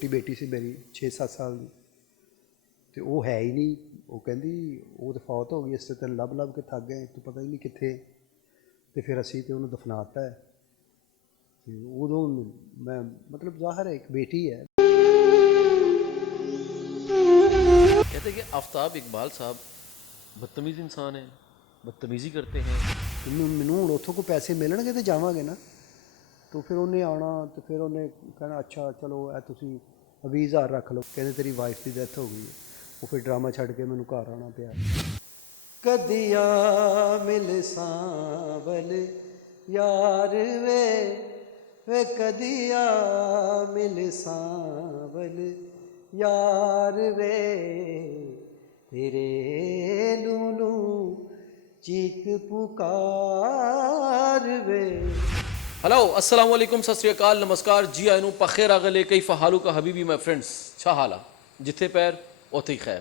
छोटी बेटी सी मेरी 6-7 साल की, तो वो है ही नहीं। वो कहती वो तो फौत हो गई, इस तेन लभ लभ के थक गए, तो पता ही नहीं कितने। तो फिर असी तो उन्होंने दफनाता है। तो उदों मैं मतलब ज़ाहिर है एक बेटी है। कहते हैं कि आफ्ताब इकबाल साहब बदतमीज़ इंसान है, बदतमीज़ी करते हैं। मैनू हूँ उतों को पैसे मिलणगे तो जावांगे ना। तो फिर उन्हें आना, तो फिर उन्हें कहना अच्छा चलो ए तुसी 20,000 रख लो, कहते तेरी वाइफ की डेथ हो गई है। वो फिर ड्रामा छड़ के मैनू घर आना पिया। कदिया मिल सांवल यार वे कदिया मिल सांवल यार वे, तेरे लूलू चीख पुकार वे। हेलो, अस्सलाम वालेकुम, सत श्री अकाल, नमस्कार, जी आयनू पखेर आगले कई फ़हालू का हबीबी माई फ्रेंड्स, छा हाला जिथे पैर ओथे खैर।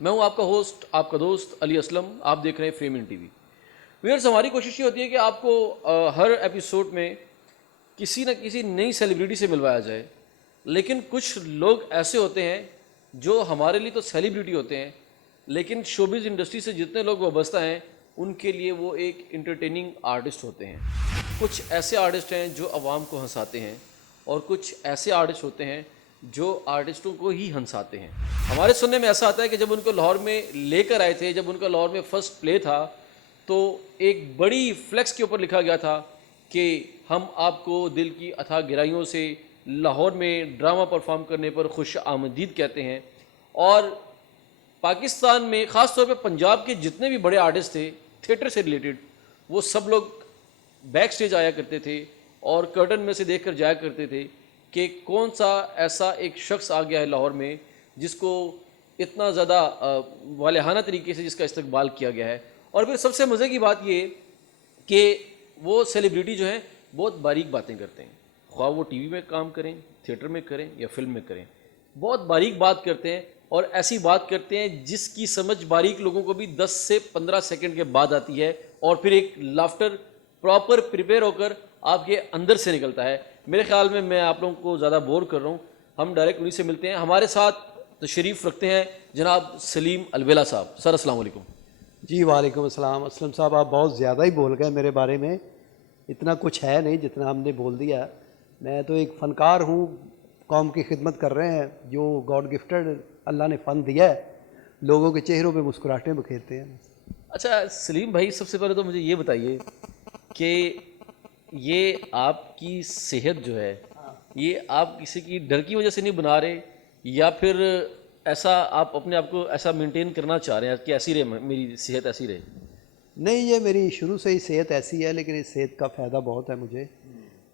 मैं हूं आपका होस्ट, आपका दोस्त अली असलम। आप देख रहे हैं फ्रेम इन टीवी। व्यूअर्स, हमारी कोशिश ये होती है कि आपको हर एपिसोड में किसी न किसी नई सेलिब्रिटी से मिलवाया जाए। लेकिन कुछ लोग ऐसे होते हैं जो हमारे लिए तो सेलिब्रिटी होते हैं, लेकिन शोबिज़ इंडस्ट्री से जितने लोग वाबस्ता हैं उनके लिए वो एक इंटरटेनिंग आर्टिस्ट होते हैं। कुछ ऐसे आर्टिस्ट हैं जो आवाम को हंसाते हैं, और कुछ ऐसे आर्टिस्ट होते हैं जो आर्टिस्टों को ही हंसाते हैं। हमारे सुनने में ऐसा आता है कि जब उनको लाहौर में लेकर आए थे, जब उनका लाहौर में फर्स्ट प्ले था, तो एक बड़ी फ्लेक्स के ऊपर लिखा गया था कि हम आपको दिल की अथाह गहराइयों से लाहौर में ड्रामा परफॉर्म करने पर खुश आमदीद कहते हैं। और पाकिस्तान में ख़ास तौर पे पंजाब के जितने भी बड़े आर्टिस्ट थे थिएटर से रिलेटेड, वो सब लोग बैक स्टेज आया करते थे और कर्टन में से देखकर जाया करते थे कि कौन सा ऐसा एक शख्स आ गया है लाहौर में जिसको इतना ज़्यादा वालेहाना तरीके से जिसका इस्तकबाल किया गया है। और फिर सबसे मज़े की बात ये कि वो सेलिब्रिटी जो हैं बहुत बारीक बातें करते हैं, ख्वाह वो टीवी में काम करें, थिएटर में करें या फिल्म में करें, बहुत बारीक बात करते हैं। और ऐसी बात करते हैं जिसकी समझ बारीक लोगों को भी 10 से 15 सेकंड के बाद आती है, और फिर एक लाफ्टर प्रॉपर प्रिपेयर होकर आपके अंदर से निकलता है। मेरे ख्याल में मैं आप लोगों को ज़्यादा बोर कर रहा हूँ, हम डायरेक्ट उन्हीं से मिलते हैं। हमारे साथ तशरीफ़ रखते हैं जनाब सलीम अलवेला साहब। सर अस्सलाम वालेकुम। जी वालेकुम अस्सलाम। असलम साहब आप बहुत ज़्यादा ही बोल गए मेरे बारे में। इतना कुछ है नहीं जितना हमने बोल दिया। मैं तो एक फ़नकार हूँ, कौम की खिदमत कर रहे हैं। जो गॉड गिफ्टेड अल्लाह ने फ़न दिया है, लोगों के चेहरों पे मुस्कुराहटें बखेरते हैं। अच्छा सलीम भाई, सबसे पहले तो मुझे ये बताइए कि ये आपकी सेहत जो है, ये आप किसी की डर की वजह से नहीं बना रहे, या फिर ऐसा आप अपने आप को ऐसा मेंटेन करना चाह रहे हैं कि ऐसी रहे, मेरी सेहत ऐसी रहे? नहीं, ये मेरी शुरू से ही सेहत ऐसी है, लेकिन इस सेहत का फ़ायदा बहुत है मुझे।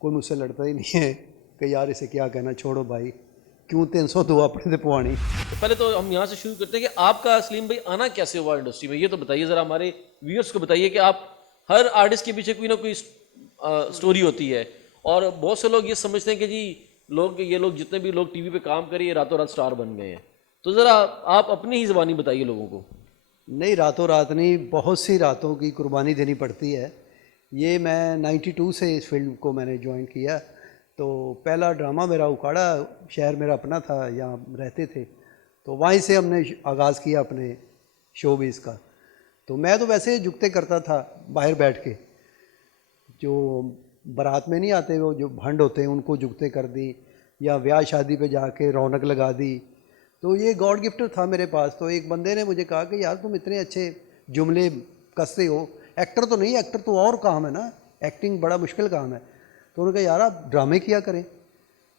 कोई मुझसे लड़ता ही नहीं है कि यार इसे क्या कहना, छोड़ो भाई, क्यों 302 अपने से पुआनी। तो पहले तो हम यहाँ से शुरू करते हैं कि आपका सलीम भाई आना कैसे हुआ इंडस्ट्री में, ये तो बताइए ज़रा। हमारे व्यूअर्स को बताइए कि आप, हर आर्टिस्ट के पीछे कोई ना कोई स्टोरी होती है, और बहुत से लोग ये समझते हैं कि जी ये लोग जितने भी लोग टीवी पे काम करिए रातों रात स्टार बन गए हैं। तो ज़रा आप अपनी ही ज़बानी बताइए लोगों को। नहीं, रातों रात नहीं, बहुत सी रातों की कुर्बानी देनी पड़ती है। ये मैं 92 से इस फील्ड को मैंने ज्वाइन किया। तो पहला ड्रामा मेरा उकाड़ा शहर मेरा अपना था, यहाँ रहते थे, तो वहीं से हमने आगाज़ किया अपने शोबिज़ का। तो मैं तो वैसे जुगते करता था बाहर बैठ के, जो बारात में नहीं आते वो जो भंड होते हैं उनको जुगते कर दी, या ब्याह शादी पे जाके रौनक लगा दी। तो ये गॉड गिफ्ट था मेरे पास। तो एक बंदे ने मुझे कहा कि यार तुम इतने अच्छे जुमले कसते हो, एक्टर तो नहीं, एक्टर तो और काम है ना, एक्टिंग बड़ा मुश्किल काम है। तो उन्होंने कहा यार आप ड्रामे किया करें।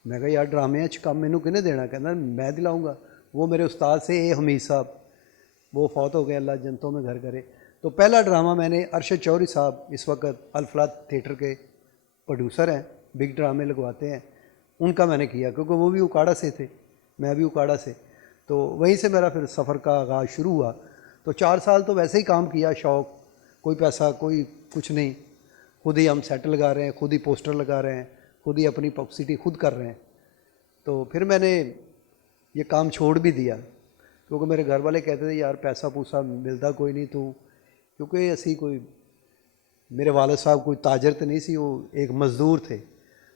मैं कहा यार ड्रामे काम मैनू किन्ने देना, कहना मैं दिलाऊँगा। वो मेरे उस्ताद से ए हमीद साहब, वो फौत हो गए, अल्लाह जन्नतों में घर करे। तो पहला ड्रामा मैंने अरशद चौधरी साहब, इस वक्त अल्फलाद थिएटर के प्रोड्यूसर हैं, बिग ड्रामे लगवाते हैं, उनका मैंने किया, क्योंकि वो भी उकाड़ा से थे, मैं भी उकाड़ा से। तो वहीं से मेरा फिर सफ़र का आगाज़ शुरू हुआ। तो 4 साल तो वैसे ही काम किया, शौक़, कोई पैसा कोई कुछ नहीं, खुद ही हम सेट लगा रहे हैं, खुद ही पोस्टर लगा रहे हैं, खुद ही अपनी पब्लिसिटी खुद कर रहे हैं। तो फिर मैंने ये काम छोड़ भी दिया, क्योंकि मेरे घर वाले कहते थे यार पैसा पूसा मिलता कोई नहीं तू, क्योंकि असी कोई, मेरे वालिद साहब कोई ताजर तो नहीं सी, वो एक मज़दूर थे।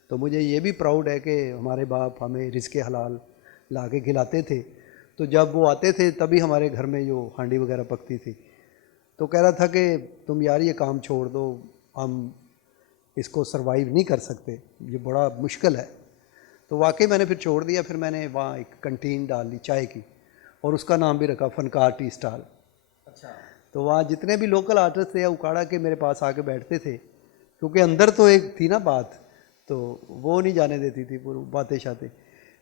तो मुझे ये भी प्राउड है कि हमारे बाप हमें रिज़्क़ हलाल ला के खिलाते थे। तो जब वो आते थे तभी हमारे घर में जो हांडी वगैरह पकती थी। तो कह रहा था कि तुम यार ये काम छोड़ दो, हम इसको सरवाइव नहीं कर सकते, ये बड़ा मुश्किल है। तो वाकई मैंने फिर छोड़ दिया। फिर मैंने वहाँ एक कंटीन डाल ली चाय की, और उसका नाम भी रखा फनकार टी स्टॉल। अच्छा। तो वहाँ जितने भी लोकल आर्टिस्ट थे या उकाड़ा के मेरे पास आके बैठते थे, क्योंकि अंदर तो एक थी ना बात, तो वो नहीं जाने देती थी पूरी बातें शातें।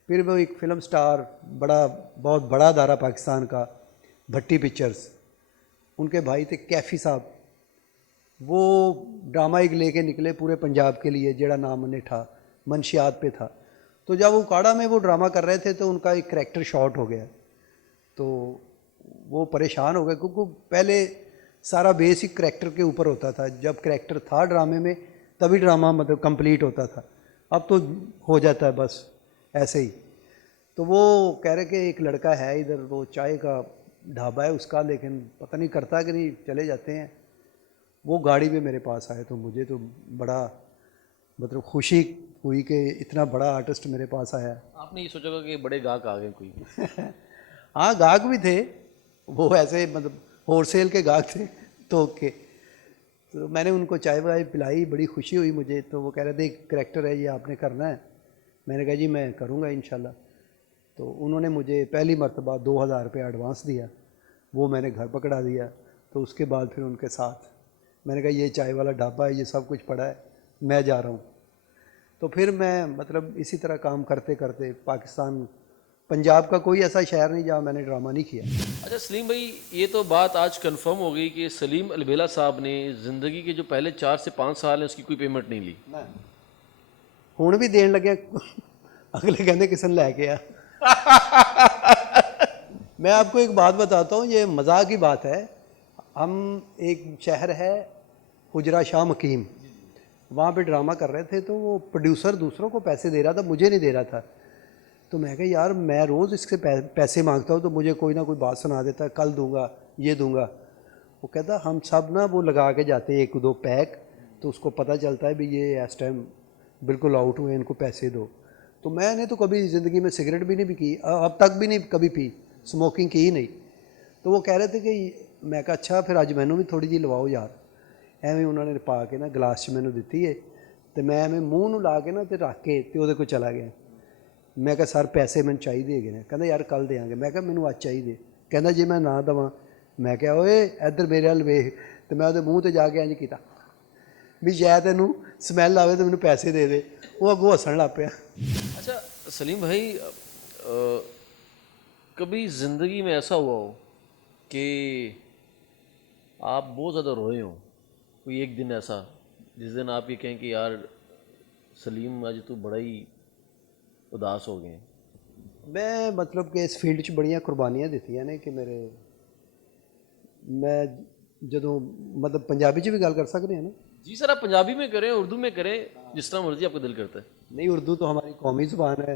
फिर वो एक फ़िल्म स्टार, बहुत बड़ा अदारा पाकिस्तान का, भट्टी पिक्चर्स, उनके भाई थे कैफ़ी साहब, वो ड्रामा एक लेके निकले पूरे पंजाब के लिए, जेड़ा नाम उन्हें था मनशियात पे था। तो जब वो उकाड़ा में वो ड्रामा कर रहे थे तो उनका एक करैक्टर शॉर्ट हो गया। तो वो परेशान हो गए, क्योंकि पहले सारा बेस ही करैक्टर के ऊपर होता था। जब करैक्टर था ड्रामे में तभी ड्रामा मतलब कंप्लीट होता था। अब तो हो जाता है बस ऐसे ही। तो वो कह रहे कि एक लड़का है इधर, वो चाय का ढाबा है उसका, लेकिन पता नहीं करता कि नहीं, चले जाते हैं। वो गाड़ी में मेरे पास आए तो मुझे तो बड़ा मतलब खुशी हुई कि इतना बड़ा आर्टिस्ट मेरे पास आया। आपने ये सोचा होगा कि बड़े गाहक आ गए कोई? हाँ, गाहक भी थे वो, ऐसे मतलब होलसेल के गाहक थे तो के। तो मैंने उनको चाय वाय पिलाई, बड़ी खुशी हुई मुझे। तो वो कह रहे थे एक करैक्टर है ये आपने करना है। मैंने कहा जी मैं करूँगा इंशाल्लाह। तो उन्होंने मुझे पहली मरतबा 2000 रुपये एडवांस दिया, वो मैंने घर पकड़ा दिया। तो उसके बाद फिर उनके साथ मैंने कहा ये चाय वाला ढाबा है, ये सब कुछ पड़ा है, मैं जा रहा हूँ। तो फिर मैं मतलब इसी तरह काम करते करते पाकिस्तान, पंजाब का कोई ऐसा शहर नहीं जहाँ मैंने ड्रामा नहीं किया। अच्छा सलीम भाई, ये तो बात आज कंफर्म हो गई कि सलीम अलबेला साहब ने ज़िंदगी के जो पहले 4 से 5 साल हैं उसकी कोई पेमेंट नहीं ली। हुण भी देन लगे, अगले कहते किसन लैके आ। मैं आपको एक बात बताता हूँ, ये मजाक की बात है। हम एक शहर है हुजरा शाह मकीम, वहाँ पे ड्रामा कर रहे थे। तो वो प्रोड्यूसर दूसरों को पैसे दे रहा था, मुझे नहीं दे रहा था। तो मैं कहा यार मैं रोज़ इससे पैसे मांगता हूँ तो मुझे कोई ना कोई बात सुना देता है, कल दूंगा, ये दूंगा। वो कहता हम सब ना वो लगा के जाते हैं 1-2 पैक, तो उसको पता चलता है भी ये इस टाइम बिल्कुल आउट हुए, इनको पैसे दो। तो मैंने तो कभी ज़िंदगी में सिगरेट भी नहीं भी की, अब तक भी नहीं कभी पी, स्मोकिंग की ही नहीं। तो वो कह रहे थे कि मैं कहा अच्छा फिर अज मैनू भी थोड़ी जी लवाओ यार। ਐਵੇਂ ਉਹਨਾਂ ਨੇ ਪਾ ਕੇ ਨਾ ਗਲਾਸ 'ਚ ਮੈਨੂੰ ਦਿੱਤੀ ਹੈ, ਤੇ ਮੈਂ ਐਵੇਂ ਮੂੰਹ ਨੂੰ ਲਾ ਕੇ ਨਾ ਤੇ ਰੱਖ ਕੇ ਤੇ ਉਹਦੇ ਕੋਲ ਚਲਾ ਗਿਆ। ਮੈਂ ਕਿਹਾ ਸਰ ਪੈਸੇ ਮੈਨੂੰ ਚਾਹੀਦੇ ਹੈਗੇ ਨੇ। ਕਹਿੰਦਾ ਯਾਰ ਕੱਲ੍ਹ ਦੇਵਾਂਗੇ। ਮੈਂ ਕਿਹਾ ਮੈਨੂੰ ਅੱਜ ਚਾਹੀਦੇ। ਕਹਿੰਦਾ ਜੇ ਮੈਂ ਨਾ ਦੇਵਾਂ। ਮੈਂ ਕਿਹਾ ਓਏ ਇੱਧਰ ਮੇਰੇ ਵੱਲ ਵੇਖ। ਤੇ ਮੈਂ ਉਹਦੇ ਮੂੰਹ 'ਤੇ ਜਾ ਕੇ ਇੰਝ ਕੀਤਾ ਵੀ ਸ਼ਾਇਦ ਤੈਨੂੰ ਸਮੈਲ ਆਵੇ ਤੇ ਮੈਨੂੰ ਪੈਸੇ ਦੇ ਦੇ। ਉਹ ਅੱਗੋਂ ਹੱਸਣ ਲੱਗ ਪਿਆ। अच्छा सलीम भाई, कभी ज़िंदगी में ऐसा हुआ हो कि आप बहुत ज़्यादा रोए हो, कोई एक दिन ऐसा जिस दिन आप ये कहें कि यार सलीम आज तो बड़ा ही उदास हो गए हैं? मैं मतलब कि इस फील्ड 'ਚ ਬੜੀਆਂ ਕੁਰਬਾਨੀਆਂ ਦਿੱਤੀਆਂ ਨੇ ਕਿ ਮੇਰੇ, मैं ਜਦੋਂ मतलब पंजाबी 'ਚ भी गल कर सकते हैं ना? जी सर, आप पंजाबी में करें, उर्दू में करें, जिस तरह मर्जी आपका दिल करता है। नहीं, उर्दू तो हमारी कौमी ज़ुबान है,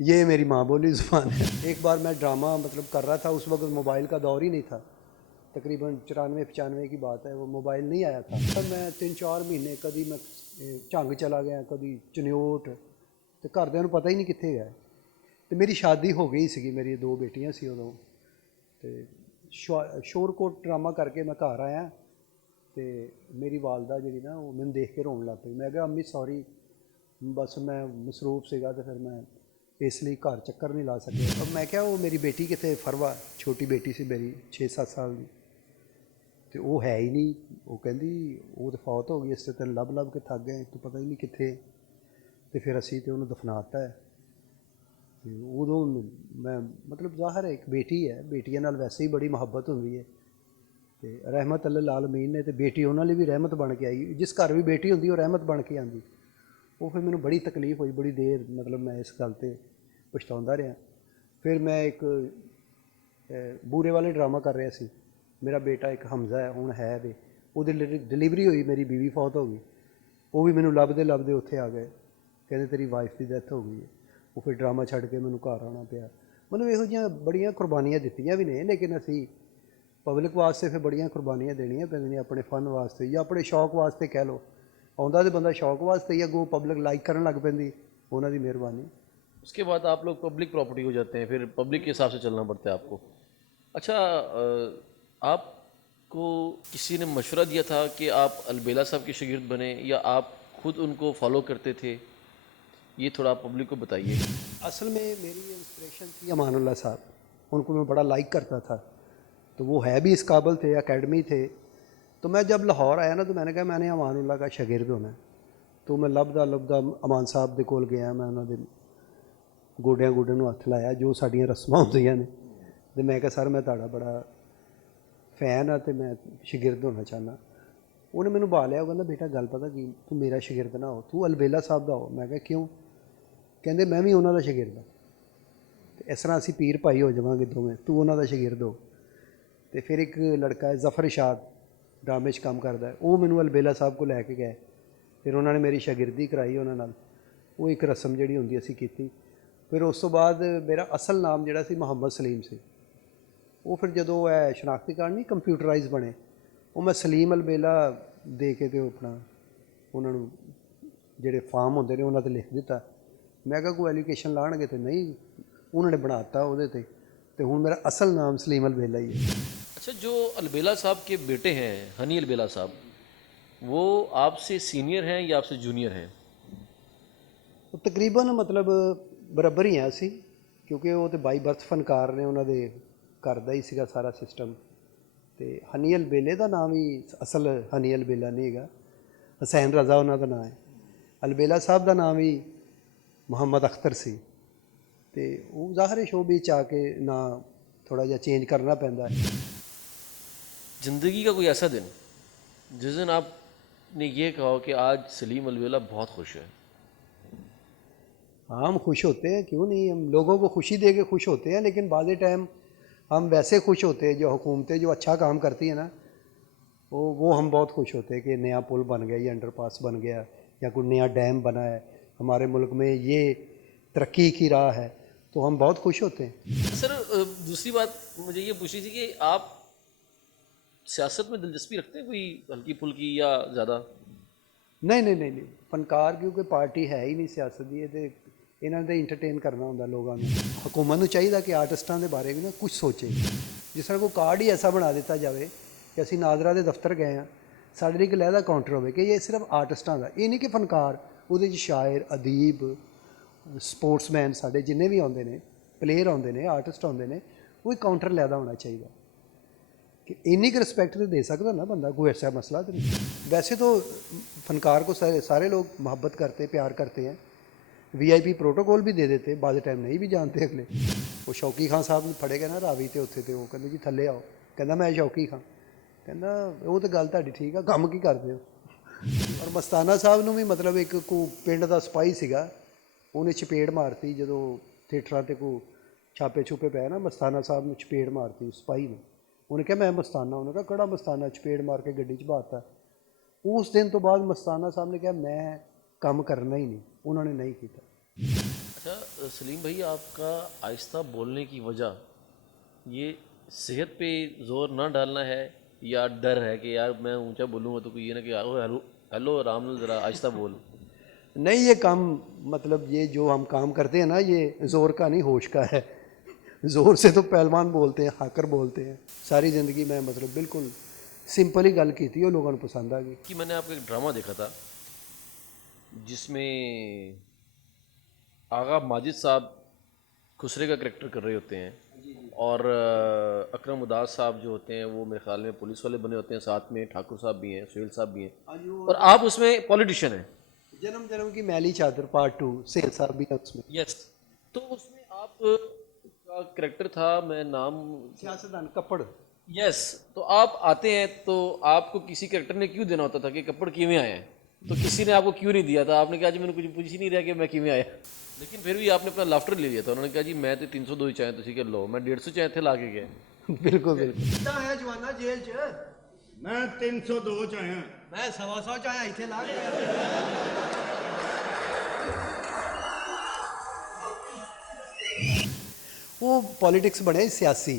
ये मेरी माँ बोली ज़ुबान है। एक बार मैं ड्रामा मतलब कर रहा था, उस वक्त मोबाइल का दौर ही नहीं था, तकरीबन 94-95 की बात है, वो मोबाइल नहीं आया था। तब मैं 3-4 महीने कभी मैं झंग चला गया, कभी चन्योट, तो घरदिਆਂ ਨੂੰ पता ही नहीं कित्थे गया। तो मेरी शादी हो गई सी, मेरी 2 बेटियां सी उदों। तो शोरकोट ड्रामा करके मैं घर आया, तो मेरी वालदा जी ना वो मैंने देख के रोन लग पई। मैं कहा अम्मी सॉरी, बस मैं मसरूफ सीगा तो फिर मैं इसलिए घर चक्कर नहीं ला सके। अब मैं क्या वो मेरी बेटी कितने, फरवा छोटी बेटी सी मेरी 6-7 साल की, तो वो है ही नहीं। वो कहती वो तो फौत हो गई, इस तेन लभ लभ के थक गए, तो पता ही नहीं कितने। तो फिर असी तो उन्होंने दफनाता है। तो उदों मैं मतलब ज़ाहिर है एक बेटी है, बेटियां नाल वैसे ही बड़ी मुहब्बत होंदी है। तो रहमत अल्लाह आलमीन ने, तो बेटी उन्होंने भी रहमत बन के आई। जिस घर भी बेटी होंदी वो रहमत बन के आती। वो फिर मैंने बड़ी तकलीफ हुई, बड़ी देर मतलब मैं इस गल ते पछताउंदा रहा। फिर मैं एक बूरे वाले ड्रामा कर रहा सी, मेरा बेटा एक हमजा है हुण है वे, ਉਹਦੀ डिलीवरी हुई, मेरी बीवी फौत हो गई। वो भी मैनू लभदे लभदे उत्थे आ गए, कहते तेरी वाइफ की डेथ हो गई है। वो फिर ड्रामा छड्ड के मैनू घर आना पिया। मतलब इहो जिहियां बड़ियां कुर्बानियां दित्तियां भी ने, लेकिन असी पब्लिक वास्ते फिर बड़ियां कुर्बानियां देनियां पैंदियां, अपने फन वास्ते या अपने शौक वास्ते कह लो। आउंदा तो बंदा शौक वास्ते ही, अगों पब्लिक लाइक करन लग पैंदी, उन्हां दी मेहरबानी। उसके बाद आप लोग पब्लिक प्रॉपर्टी हो जाते हैं, फिर पब्लिक के हिसाब से चलना पड़ता है आपको। अच्छा, आपको किसी ने मशवरा दिया था कि आप अलबेला साहब के शागिर्द बने, या आप खुद उनको फॉलो करते थे? ये थोड़ा आप पब्लिक को बताइए। असल में मेरी इंस्पिरेशन थी अमानुल्लाह साहब, उनको मैं बड़ा लाइक करता था। तो वो है भी इस काबिल थे, एकेडमी थे। तो मैं जब लाहौर आया ना, तो मैंने कहा मैंने अमानुल्लाह का शागिर्द होना है। तो मैं लभदा लभदा अमान साहब के कोल गया, मैं उन्होंने गोडियां गोडियां ਨੂੰ हथ लाया, जो साड़ियाँ रस्मां होंदियां ने। तो मैं कहा सर मैं ਤੁਹਾਡਾ बड़ा फैन हाँ, तो मैं शागिर्द होना चाहना। उन्हें मैंने बहा लिया, वो कहता बेटा गल पता कि तू मेरा शागिर्द ना हो, तू अलबेला साहब का हो। मैं कहा क्यों? कहते मैं भी उन्हों का शागिर्द हाँ, तो इस तरह असी पीर भाई हो जावांगे दोवें, तू उन्हों का शागिर्द हो। तो फिर एक लड़का है जफर इशाद, ड्रामे काम करता है, वो मैनू अलबेला साहब को लैके गए। फिर उन्होंने मेरी शागिर्दी कराई उन्होंने नाल। वो एक रस्म जी होंगी असी की। फिर उस तो बाद मेरा असल नाम जोड़ा सी मुहम्मद सलीम से। वो फिर जो है शनाख्ती कार्ड नहीं कंप्यूटराइज बने, वो मैं सलीम अलबेला दे के तो अपना उन्होंने जोड़े फार्म होंगे ने उन्होंने लिख दिता। मैं कहा कोई एलोकेशन लाणगे, तो नहीं उन्होंने बनाता वो, तो हूँ मेरा असल नाम सलीम अलबेला ही है। अच्छा, जो अलबेला साहब के बेटे हैं हनी अलबेला साहब, वो आपसे सीनियर हैं या आपसे जूनियर हैं? तो तकरीबन मतलब बराबर ही हैं असी, क्योंकि वो तो बाई बर्थ फनकार ने, उन्होंने घर का ही सीगा सारा सिस्टम। तो हनी अलबेले का नाम ही असल हनी अलबेला नहीं है, हुसैन रज़ा उन्होंने नाम है। अलबेला साहब का नाम ही मुहम्मद अख्तर सी। तो वो ज़ाहिर है शो बीच आके ना थोड़ा जिहा चेंज करना पैंदा है। ज़िंदगी का कोई ऐसा दिन जिस दिन आपने ये कहा हो कि आज सलीम अलबेला बहुत खुश है? हाँ, हम खुश होते हैं, क्यों नहीं, हम लोगों को खुशी दे के खुश होते हैं। लेकिन बाद टाइम हम वैसे खुश होते हैं, जो हुकूमतें जो अच्छा काम करती हैं ना, वो हम बहुत खुश होते हैं कि नया पुल बन गया, या अंडरपास बन गया, या कोई नया डैम बना है, हमारे मुल्क में ये तरक्की की राह है, तो हम बहुत खुश होते हैं। सर, दूसरी बात मुझे ये पूछनी थी कि आप सियासत में दिलचस्पी रखते हैं कोई हल्की फुल्की या ज़्यादा? नहीं नहीं नहीं नहीं, फनकार क्योंकि पार्टी है ही नहीं सियासत की, ये तो इन्होंने तो इंटरटेन करना होंगे लोगों ने। हुकूमत को चाहिए कि आर्टिस्टों के बारे में ना कुछ सोचे। जिस तरह कोई कार्ड ही ऐसा बना दिता जाए कि असी नादरा के दफ्तर गए हैं, साढ़े एक लहदा काउंटर हो कि ये सिर्फ आर्टिस्टों का, ये नहीं कि फनकार, वो शायर अदीब स्पोर्ट्समैन साढ़े जिन्हें भी आते हैं, प्लेयर आते हैं, आर्टिस्ट आते हैं, वो एक काउंटर लहदा होना चाहिए कि इन्नी की रिस्पैक्ट तो दे सकता ना बंदा, कोई ऐसा मसला तो नहीं। वैसे तो फनकार को सारे लोग मोहब्बत करते प्यार करते हैं, VIP प्रोटोकॉल भी दे देते, बाद टाइम नहीं भी जानते अगले। वो शौकी खान साहब फड़े गए ना रावी तो उत्थे, तो वो कहते जी थले आओ, कहना मैं शौकी खान, कहना वो तो गल तुहाडी ठीक है, काम की करते हो। और मस्ताना साहब नूं भी मतलब एक को पिंड का सिपाही सीगा, उन्हें चपेड़ मारती जो थिएटरां ते को छापे छुपे पे ना, मस्ताना साहब ने चपेड़ मारती सिपाही ने। उन्हें कहा मैं मस्ताना, उन्हें कहा कड़ा मस्ताना, चपेड़ मार के गड्डी च बाता। उस दिन तो बाद मस्ताना साहब ने कहा मैं काम करना ही नहीं, उन्होंने नहीं किया। अच्छा सलीम भाई, आपका आहिस्ता बोलने की वजह ये सेहत पे जोर ना डालना है, या डर है कि यार मैं ऊंचा बोलूँगा तो कोई ये ना कि हेलो हेलो आराम नाल ज़रा आहिस्ता बोल? नहीं, ये काम मतलब ये जो हम काम करते हैं ना, ये ज़ोर का नहीं होश का है। ज़ोर से तो पहलवान बोलते हैं, हाकर बोलते हैं। सारी ज़िंदगी मैं मतलब बिल्कुल सिंपल ही गल की थी, वो लोगों को पसंद आ गई। कि मैंने आपका एक ड्रामा देखा था जिसमें आगा माजिद साहब खुसरे का करेक्टर कर रहे होते हैं, और अकरम उदास साहब जो होते हैं वो मेरे ख्याल में पुलिस वाले बने होते हैं, साथ में ठाकुर साहब भी हैं, सुहेल साहब भी हैं, और आप उसमें पॉलिटिशियन हैं। जन्म जन्म की मैली चादर पार्ट 2, सेल साहब भी है उसमें। यस, तो उसमें आप का करेक्टर था, मैं नाम, सियासतदान कपड़। यस, तो आप आते हैं तो आपको किसी करेक्टर ने क्यों देना होता था कि कपड़ किवें आए हैं, तो किसी ने आपको क्यों नहीं दिया था? आपने कहा जी मैंने कुछ पूछ ही नहीं रहा कि मैं किवें आया, लेकिन फिर भी आपने अपना लाफ्टर ले लिया था। उन्होंने कहा जी मैं तो 302 ही चाहे तुसी के लो, मैं 150 चाहे थे ला के गया। बिल्कुल बिल्कुल। कितना आया जवाना जेल च? मैं 302 च आया। मैं 125 च आया, इत्थे ला के। वो पॉलिटिक्स बने सियासी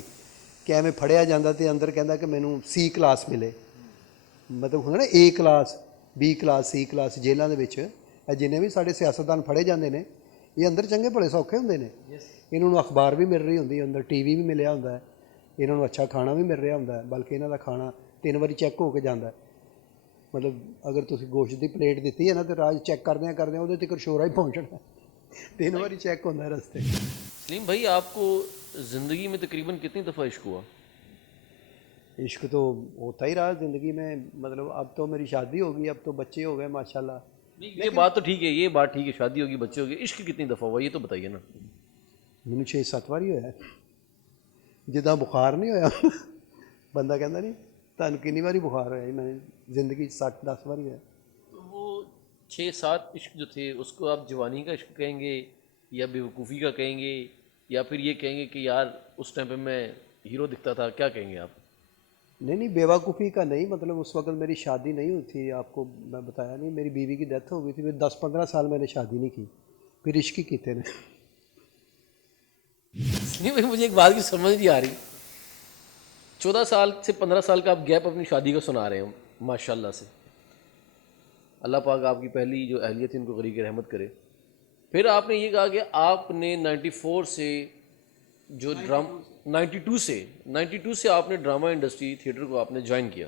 कि एवं फड़िया जाता तो अंदर कहता कि मैनू C क्लास मिले, मतलब होंगे ना A class B class C class जेलों के जिन्हें भी साढ़े सियासतदान फड़े जाते हैं, ਇਹ ਅੰਦਰ ਚੰਗੇ ਭਲੇ ਸੌਖੇ ਹੁੰਦੇ ਨੇ। ਇਹਨਾਂ ਨੂੰ ਅਖਬਾਰ ਵੀ ਮਿਲ ਰਹੀ ਹੁੰਦੀ ਹੈ, ਅੰਦਰ ਟੀਵੀ ਵੀ ਮਿਲਿਆ ਹੁੰਦਾ ਹੈ, ਇਹਨਾਂ ਨੂੰ ਅੱਛਾ ਖਾਣਾ ਵੀ ਮਿਲ ਰਿਹਾ ਹੁੰਦਾ ਹੈ, ਬਲਕਿ ਇਹਨਾਂ ਦਾ ਖਾਣਾ 3 ਵਾਰੀ ਚੈੱਕ ਹੋ ਕੇ ਜਾਂਦਾ ਹੈ। ਮਤਲਬ ਅਗਰ ਤੁਸੀਂ ਗੋਸ਼ਤ ਦੀ ਪਲੇਟ ਦਿੱਤੀ ਹੈ ਨਾ, ਤਾਂ ਰਾਜ ਚੈੱਕ ਕਰਦਿਆਂ ਉਹਦੇ ਤੱਕ ਸ਼ੋਰਾ ਹੀ पहुँचना 3 बारी चेक होता है रास्ते। सलीम भाई, आपको ज़िंदगी में तकरीबन कितनी दफ़ा इश्क हुआ? इश्क तो होता ही रहा ज़िंदगी में, मतलब अब तो मेरी शादी हो गई, अब तो बच्चे हो गए माशाल्लाह। नहीं, ये बात तो ठीक है, ये बात ठीक है, शादी होगी, बच्चे होगी। इश्क कितनी दफ़ा हुआ ये तो बताइए ना। मैंने 6-7 वारी होया जिदा बुखार नहीं होया बंदा कहता नहीं तुहानू कितनी बारी बुखार होया? मैंने ज़िंदगी 7-10 बारी होया। तो वो 6-7 इश्क जो थे उसको आप जवानी का इश्क कहेंगे या बेवकूफ़ी का कहेंगे, या फिर ये कहेंगे कि यार उस टाइम पे मैं हीरो दिखता था, क्या कहेंगे आप? नहीं, बेवकूफ़ी का नहीं, मतलब उस वक्त मेरी शादी नहीं हुई थी, आपको मैं बताया नहीं, मेरी बीवी की डेथ हो गई थी, फिर 10-15 साल मैंने शादी नहीं की, फिर इश्क ही कीते ने। नहीं भाई, मुझे एक बात की समझ नहीं आ रही। 14 साल से 15 साल का आप गैप अपनी शादी का सुना रहे हो, माशाल्लाह से। अल्लाह पाक आपकी पहली जो अहलियत है उनको गरीक रहमत करे। फिर आपने ये कहा कि आपने 94 से जो 92 से आपने ड्रामा इंडस्ट्री थिएटर को आपने ज्वाइन किया।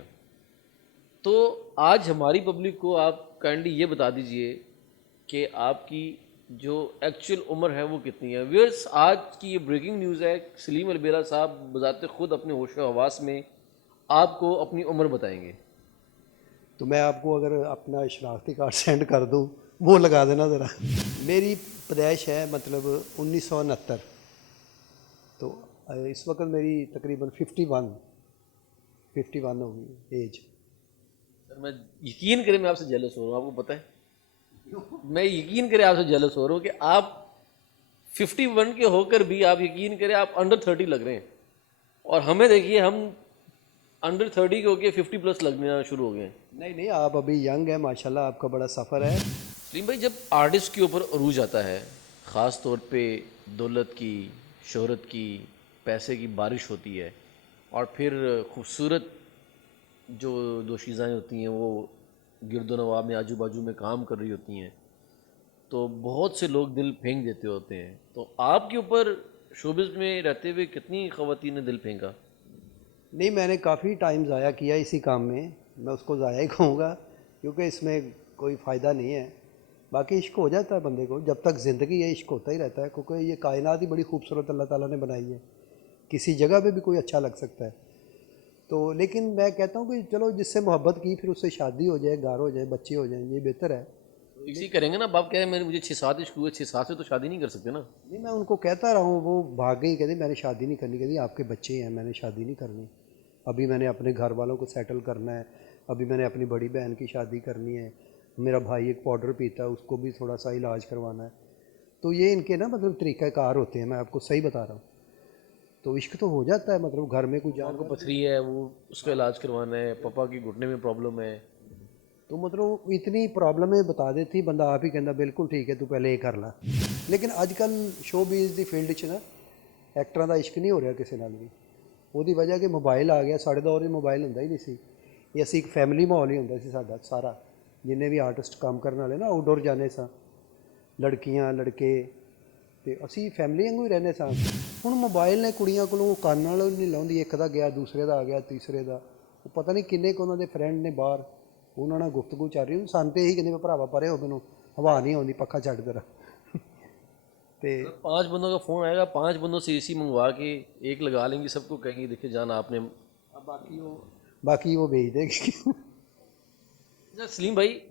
तो आज हमारी पब्लिक को आप काइंडली ये बता दीजिए कि आपकी जो एक्चुअल उम्र है वो कितनी है। व्यूअर्स, आज की ये ब्रेकिंग न्यूज़ है, सलीम अलबेला साहब बजाते खुद अपने होश व हवास में आपको अपनी उम्र बताएंगे। तो मैं आपको अगर अपना शनाख्ती कार्ड सेंड कर दूं, वो लगा देना ज़रा। मेरी पैदाइश है मतलब 1969, तो इस वक्त मेरी तकरीबन 51 होगी एज। सर मैं यकीन करें, मैं आपसे जेलस हो रहा हूँ, आपको पता है मैं यकीन करें आपसे जेलस हो रहा हूँ कि आप 51 के होकर भी आप यकीन करें आप अंडर 30 लग रहे हैं, और हमें देखिए हम अंडर 30 के होके 50+ लगना शुरू हो गए हैं। नहीं, आप अभी यंग है माशाल्लाह, आपका बड़ा सफ़र है। सलीम भाई, जब आर्टिस्ट के ऊपर अरूज आता है, ख़ास तौर पे दौलत की, शोहरत की, पैसे की बारिश होती है, और फिर खूबसूरत जो दोशीज़ाएँ होती हैं वो गिरदो नवाब में आजू बाजू में काम कर रही होती हैं, तो बहुत से लोग दिल फेंक देते होते हैं। तो आपके ऊपर शोबिज़ में रहते हुए कितनी ख़वातीन ने दिल फेंका? नहीं, मैंने काफ़ी टाइम ज़ाया किया इसी काम में, मैं उसको ज़ाया ही कहूँगा, क्योंकि इसमें कोई फ़ायदा नहीं है। बाकी इश्क हो जाता है बंदे को, जब तक ज़िंदगी है इश्क होता ही रहता है, क्योंकि ये कायनात ही बड़ी खूबसूरत अल्लाह ताला ने बनाई है, किसी जगह पे भी कोई अच्छा लग सकता है। तो लेकिन मैं कहता हूँ कि चलो जिससे मोहब्बत की फिर उससे शादी हो जाए, घर हो जाए, बच्चे हो जाए, ये बेहतर है। इसी करेंगे ना, बाप कह रहे हैं मुझे 6-7 इश्क हुए, 6-7 से तो शादी नहीं कर सकते ना। नहीं, मैं उनको कहता रहा हूँ, वो भाग गई, कहती मैंने शादी नहीं करनी, कहती आपके बच्चे हैं, मैंने शादी नहीं करनी, अभी मैंने अपने घर वालों को सेटल करना है, अभी मैंने अपनी बड़ी बहन की शादी करनी है, मेरा भाई एक पाउडर पीता है, उसको भी थोड़ा सा इलाज करवाना है। तो ये इनके ना मतलब तरीक़ाकार होते हैं, मैं आपको सही बता रहा हूँ। तो इश्क तो हो जाता है, मतलब घर में कोई जान को पथरी है वो उसका इलाज करवाना है, पापा की घुटने में प्रॉब्लम है, तो मतलब इतनी प्रॉब्लमें बता देती बंदा आप ही कहता बिल्कुल ठीक है तू पहले ये कर ला। लेकिन अजकल शो बीज़ की फील्ड च ना एक्टरां दा इश्क नहीं हो रहा किसी नाल भी, ਉਹਦੀ वजह कि मोबाइल आ गया, साढ़े दौर में मोबाइल ਹੁੰਦਾ ही नहीं सी, ये असी एक फैमिली माहौल ही ਹੁੰਦਾ ਸੀ ਸਾਡਾ ਸਾਰਾ, जिन्ने भी आर्टिस्ट काम करने वाले ना आउटडोर जाने सा, लड़कियां लड़के, तो असी फैमिली वांगू ही रहने सा। हुण मोबाइल ने कुड़ियां कोलों कान नाल नहीं लाउंदी, एक दा गया दूसरे दा आ गया तीसरे दा, पता नहीं किन्ने को उन्होंने फ्रेंड ने बाहर, उन्होंने नाल गुफ्तगू चल रही, सन तो यही कहते भरावा परे हो, मैनू हवा नहीं आती, पक्खा छड्ड तेरा। तो 5 बंदों का फ़ोन आएगा, 5 बंदों से एसी मंगवा के एक लगा लेंगे, सबको कहेंगे देखिए जान आपने, बाकी वो भेज देगी। अच्छा सलीम भाई,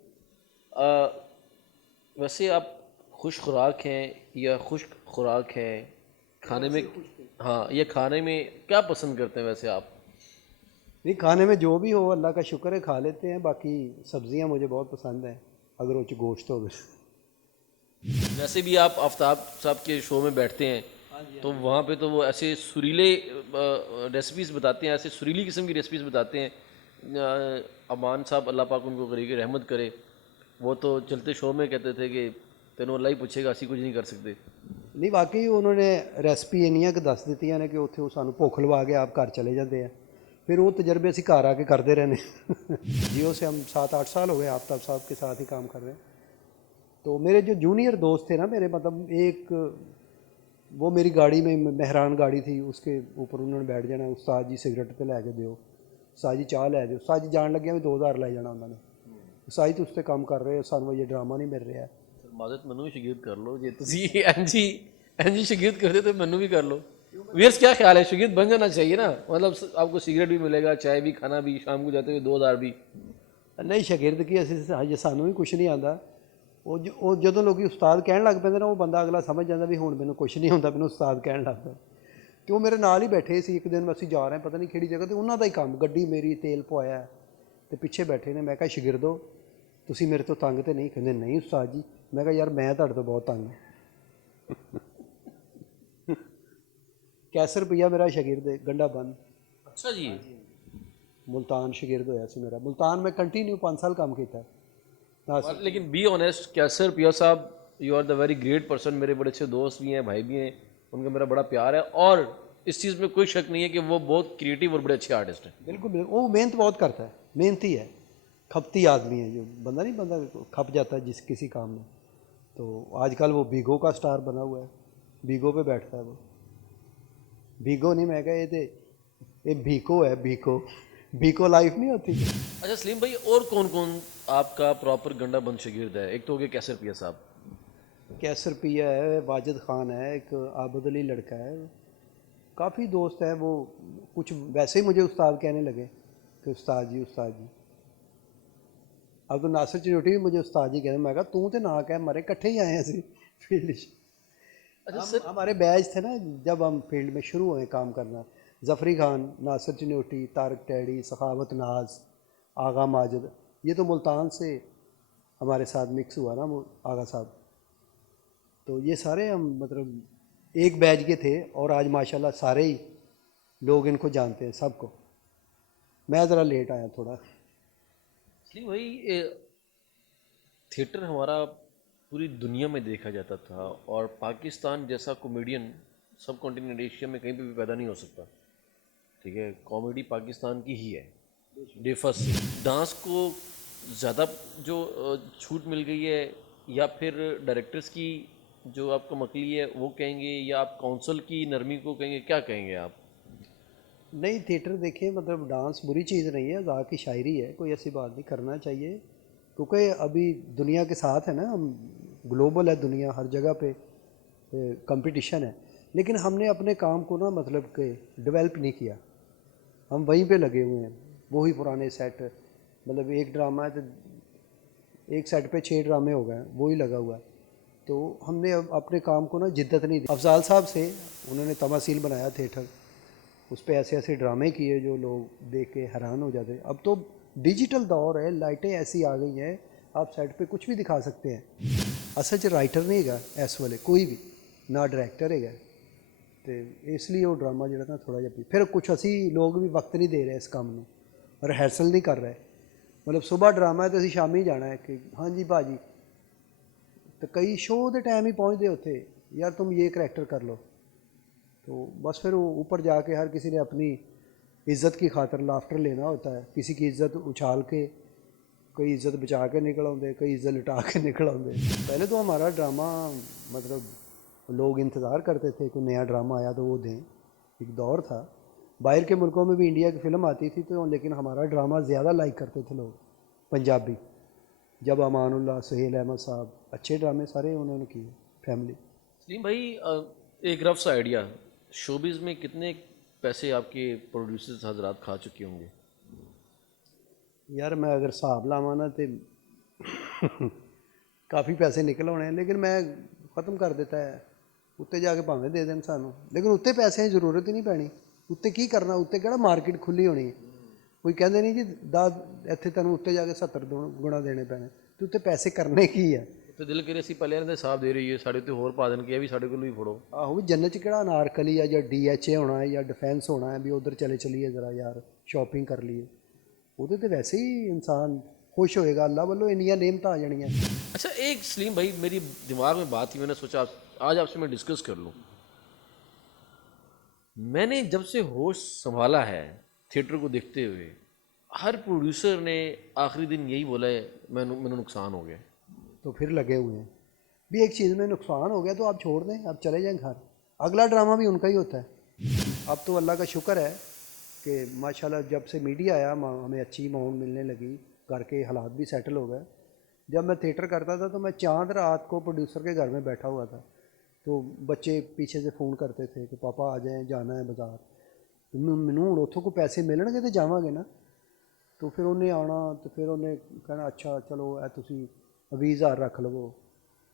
वैसे आप खुश खुराक हैं या खुश्क खुराक हैं खाने में? हाँ, ये खाने में क्या पसंद करते हैं वैसे आप? नहीं, खाने में जो भी हो अल्लाह का शुक्र है खा लेते हैं, बाकी सब्ज़ियाँ मुझे बहुत पसंद हैं अगर वो गोश्त हो। वैसे भी आप आफ्ताब साहब के शो में बैठते हैं, तो वहाँ पे तो वो ऐसे सुरीले रेसिपीज़ बताते हैं, ऐसे सुरीली किस्म की रेसिपीज़ बताते हैं। अमान साहब अल्लाह पाक उनको गरीब रहमत करे, वो तो चलते शो में कहते थे कि तेनों अल्लाह ही पूछेगा, असी कुछ नहीं कर सकते। नहीं, वाकई उन्होंने रेसिपी इन्नियां कि दस दी ने कि उत्थे सानू भुख लवा के आप घर चले जाते हैं, फिर वो तजर्बे असी घर आके करते रहने। जियो से हम 7-8 साल हो गए आफ्ताब साहब के साथ ही काम कर रहे हैं। तो मेरे जो जूनियर दोस्त थे ना मेरे, मतलब एक वो मेरी गाड़ी में मेहरान गाड़ी थी, उसके ऊपर उन्होंने बैठ जाना, उस्ताद जी सिगरेट तो लैके दिओ, उस्ताद जी चाह लै दिओ, उस्ताद जी जान लगे भी 2000 लै जाना उन्होंने, उस्ताद जी तुस ते काम कर रहे हो, सानू ये ड्रामा नहीं मिल रहा। माजत मैनू भी शगीर्द कर लो जे तुसी एनजी शगीर्द करते तो मैनू भी कर लो। वीर्स क्या ख्याल है, शगीर्द बन जाना चाहिए ना, मतलब आपको सिगरेट भी मिलेगा, चाय भी, खाना भी, शाम को जाते हुए 2000 भी। नहीं शागिर्द की ਅਸੀਂ ਹਜੇ ਸਾਨੂੰ ਵੀ ਕੁਛ ਨਹੀਂ ਆਉਂਦਾ। ਉਹ ਜਦੋਂ ਲੋਕੀ ਉਸਤਾਦ ਕਹਿਣ ਲੱਗ ਪੈਂਦੇ ਨਾ, ਉਹ ਬੰਦਾ ਅਗਲਾ ਸਮਝ ਜਾਂਦਾ ਵੀ ਹੁਣ ਮੈਨੂੰ ਕੁਛ ਨਹੀਂ ਹੁੰਦਾ, ਮੈਨੂੰ ਉਸਤਾਦ ਕਹਿਣ ਲੱਗ ਪਿਆ। ਤੇ ਉਹ ਮੇਰੇ ਨਾਲ ਹੀ ਬੈਠੇ ਸੀ, ਇੱਕ ਦਿਨ ਅਸੀਂ ਜਾ ਰਹੇ ਪਤਾ ਨਹੀਂ ਕਿਹੜੀ ਜਗ੍ਹਾ ਤੇ, ਉਹਨਾਂ ਦਾ ਹੀ ਕੰਮ, ਗੱਡੀ ਮੇਰੀ ਤੇਲ ਪਵਾਇਆ ਤੇ ਪਿੱਛੇ ਬੈਠੇ ਨੇ। ਮੈਂ ਕਿਹਾ ਸ਼ਾਗਿਰਦੋ ਤੁਸੀਂ ਮੇਰੇ ਤੋਂ ਤੰਗ ਤੇ ਨਹੀਂ? ਕਹਿੰਦੇ ਨਹੀਂ ਉਸਤਾਦ ਜੀ। ਮੈਂ ਕਿਹਾ ਯਾਰ ਮੈਂ ਤੁਹਾਡੇ ਤੋਂ ਬਹੁਤ ਤੰਗ ਹਾਂ। ਕੈਸਰ ਰੁਪਈਆ ਮੇਰਾ ਸ਼ਾਗਿਰਦ ਹੈ, ਗੰਡਾ ਬੰਦ। अच्छा जी, मुल्तान शागिर्द होया सी मेरा, मुल्तान में कंटिन्यू 5 साल काम किया। लेकिन बी ऑनेस्ट कैसर पिया साहब, you are the very great person, मेरे बड़े अच्छे दोस्त भी हैं, भाई भी हैं, उनका मेरा बड़ा प्यार है और इस चीज़ में कोई शक नहीं है कि वो बहुत क्रिएटिव और बड़े अच्छे आर्टिस्ट हैं। बिल्कुल बिल्कुल, वो मेहनत बहुत करता है, मेहनती है, खपती आदमी है, जो बंदा नहीं, बंदा खप जाता है जिस किसी काम में। तो आजकल वो बीगो का स्टार बना हुआ है, बीगो पे बैठता है वो। बीगो नहीं, मैं कहा ये भीको है, भीको, भीको लाइफ नहीं होती। अच्छा सलीम भाई, और कौन कौन आपका प्रॉपर गंडा बंद शागिर्द है? एक तो हो गया कैसर पिया साहब, कैसर पिया है, वाजिद खान है, एक आबद अली लड़का है, काफ़ी दोस्त हैं वो। कुछ वैसे ही मुझे उस्ताद कहने लगे कि उस्ताद जी उस्ताद जी। अब तो नासिर चिनोटी भी मुझे उस्ताद जी कहते, मैं कहा तू तो ना कह, हमारे इकट्ठे ही आए हैं असी फील्ड। अच्छा सर, हमारे बैच थे ना जब हम फील्ड में शुरू हुए काम करना, ज़फ़री खान, नासिर चिनोटी, तारक टैडी, सखावत नाज, आगा माजिद, ये तो मुल्तान से हमारे साथ मिक्स हुआ ना आगा साहब। तो ये सारे हम मतलब एक बैच के थे और आज माशाल्लाह सारे ही लोग इनको जानते हैं सबको। मैं ज़रा लेट आया थोड़ा। सलीम भाई, थिएटर हमारा पूरी दुनिया में देखा जाता था और पाकिस्तान जैसा कॉमेडियन सब कॉन्टिनेंट एशिया में कहीं पे भी पैदा नहीं हो सकता, ठीक है? कॉमेडी पाकिस्तान की ही है बेफस। डांस को ज़्यादा जो छूट मिल गई है, या फिर डायरेक्टर्स की जो आपका मकली है वो कहेंगे, या आप काउंसिल की नरमी को कहेंगे, क्या कहेंगे आप? नहीं, थिएटर देखिए, मतलब डांस बुरी चीज़ नहीं है, ज़ा की शायरी है, कोई ऐसी बात नहीं, करना चाहिए, क्योंकि अभी दुनिया के साथ है ना हम, ग्लोबल है दुनिया, हर जगह पे कंपटीशन है। लेकिन हमने अपने काम को ना मतलब कि डेवलप नहीं किया, हम वहीं पे लगे हुए हैं, वही पुराने सेट, मतलब एक ड्रामा है तो एक सेट पे 6 ड्रामे हो गए, वही लगा हुआ है। तो हमने अब अपने काम को ना जिद्दत नहीं दी। अफजाल साहब से उन्होंने तमासील बनाया थिएटर, उस पर ऐसे ऐसे ड्रामे किए जो लोग देख के हैरान हो जाते। अब तो डिजिटल दौर है, लाइटें ऐसी आ गई हैं, आप सेट पे कुछ भी दिखा सकते हैं। असल च राइटर नहीं है इस वाले कोई भी, ना डायरैक्टर है, तो इसलिए वो ड्रामा जो ना थोड़ा जहा फिर कुछ असी लोग भी वक्त नहीं दे रहे इस काम में, रिहर्सल नहीं कर रहे। मतलब सुबह ड्रामा है तो असी शामी जाना है कि हाँ जी भाजी, तो कई शो के टाइम ही पहुँचते उत्थे, यार तुम ये करैक्टर कर लो, तो बस फिर ऊपर जाके हर किसी ने अपनी इज़्ज़त की खातर लाफ्टर लेना होता है, किसी की इज़्ज़त उछाल के, कोई इज़्ज़त बचा के निकल आते, कोई इज़्ज़त लुटा के निकल आते। पहले तो हमारा ड्रामा मतलब लोग इंतज़ार करते थे कि नया ड्रामा आया तो वो दें, एक दौर था। बाहर के मुल्कों में भी इंडिया की फ़िल्म आती थी तो, लेकिन हमारा ड्रामा ज़्यादा लाइक करते थे लोग, पंजाबी। जब अमानुल्लाह, सुहेल अहमद साहब, अच्छे ड्रामे सारे उन्होंने किए, फैमिली। सलीम भाई, एक रफ सा आइडिया, शोबिज़ में कितने पैसे आपके प्रोड्यूसर्स हजरात खा चुके होंगे? यार मैं अगर हिसाब लावा ना तो काफ़ी पैसे निकल होने हैं, लेकिन मैं ख़त्म कर देता है, उत्ते जाके भावें दे देन सानू, लेकिन उत्ते पैसे की जरूरत ही नहीं पैनी। उत्ते की करना, उत्ते केड़ा मार्केट खुली होनी है, कोई कहते नहीं जी इत्थे तैनूं उत्ते जाके 70 गुणा देने पैने, तो उत्ते पैसे करने की है। तो दिल करे सी पहले इन्हां दे हिसाब दे रही है, साढ़े उत्ते होर पा देन कि भी साढ़े कोलों ही फड़ो। आहो भी जन्नत च केड़ा अनारकली है या DHA होना है या डिफेंस होना है भी उधर चले चलिए ज़रा यार शॉपिंग कर लिए, उहदे ते वैसे ही इंसान खुश होएगा, अल्लाह वालों इन्नियां नेमत आ जानियां। अच्छा, एक सलीम भाई मेरी दिमाग में बात थी, मैंने सोचा आज आपसे मैं डिस्कस कर लूँ। मैंने जब से होश संभाला है थिएटर को देखते हुए, हर प्रोड्यूसर ने आखिरी दिन यही बोला है, मैनू नुकसान हो गया। तो फिर लगे हुए हैं। भी एक चीज़ में नुकसान हो गया तो आप छोड़ दें, आप चले जाएं घर। अगला ड्रामा भी उनका ही होता है। अब तो अल्लाह का शुक्र है कि माशाल्लाह जब से मीडिया आया हमें अच्छी अमाउंट मिलने लगी, घर के हालात भी सेटल हो गए। जब मैं थिएटर करता था तो मैं चांद रात को प्रोड्यूसर के घर में बैठा हुआ था, तो बच्चे पीछे से फ़ोन करते थे कि पापा आ जाएं, जाना है बाज़ार। तो मैनू हूँ उत्थों को पैसे मिलणगे तो जावांगे ना। तो फिर उन्हें आना, तो फिर उन्हें कहना अच्छा चलो ए तुसी 20,000 रख लवो।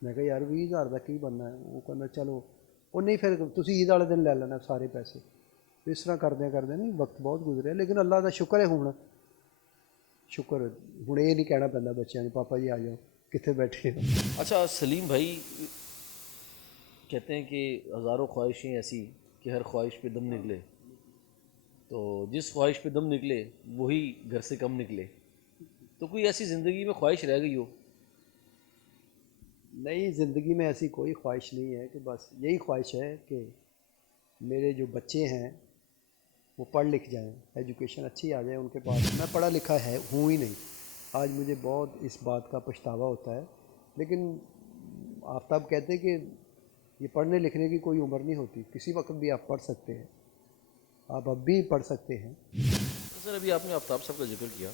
मैं कहा यार 20,000 का की बनना है। वो कहना चलो वो नहीं, फिर तुसी ईद वाले दिन ले लेना सारे पैसे। इस तरह करदे नहीं वक्त बहुत गुजरे, लेकिन अल्लाह का शुक्र है हुण शुक्र हुण ये नहीं कहना पैंदा बच्चों ने पापा जी आ जाओ कित्थे बैठे हो। अच्छा सलीम भाई, कहते हैं कि हज़ारों ख्वाहिशें ऐसी कि हर ख्वाहिश पे दम निकले, तो जिस ख्वाहिश पे दम निकले वही घर से कम निकले। तो कोई ऐसी ज़िंदगी में ख्वाहिश रह गई हो? नहीं, ज़िंदगी में ऐसी कोई ख्वाहिश नहीं है कि बस यही ख्वाहिश है कि मेरे जो बच्चे हैं वो पढ़ लिख जाएं, एजुकेशन अच्छी आ जाए उनके पास। मैं पढ़ा लिखा है हूँ ही नहीं, आज मुझे बहुत इस बात का पछतावा होता है। लेकिन आफ्ताब कहते हैं कि ये पढ़ने लिखने की कोई उम्र नहीं होती, किसी वक्त भी आप पढ़ सकते हैं, आप अब भी पढ़ सकते हैं। तो सर अभी आपने आफ्ताब साहब का जिक्र किया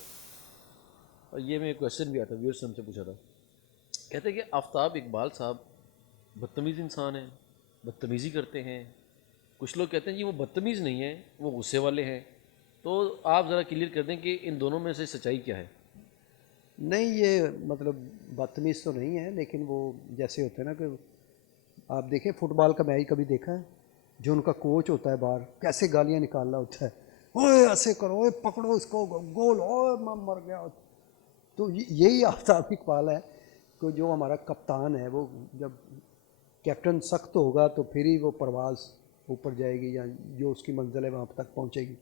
और ये मैं क्वेश्चन भी आता व्यूअर्स से हमसे पूछा था। कहते हैं कि आफ्ताब इकबाल साहब बदतमीज़ इंसान हैं, बदतमीज़ी करते हैं। कुछ लोग कहते हैं जी वो बदतमीज़ नहीं है, वो गुस्से वाले हैं। तो आप ज़रा क्लियर कर दें कि इन दोनों में से सच्चाई क्या है? नहीं, ये मतलब बदतमीज़ तो नहीं है, लेकिन वो जैसे होते हैं ना कि आप देखें फुटबॉल का मैच कभी देखा है, जो उनका कोच होता है बाहर कैसे गालियाँ निकाल रहा होता है, ओए ऐसे करो, ओए पकड़ो इसको, गोल, ओए मैं मर गया। तो यही आफ्ताब इकबाल है कि जो हमारा कप्तान है वो जब कैप्टन सख्त होगा तो फिर ही वो परवाज़ ऊपर जाएगी या जो उसकी मंजिल है वहाँ तक पहुँचेगी।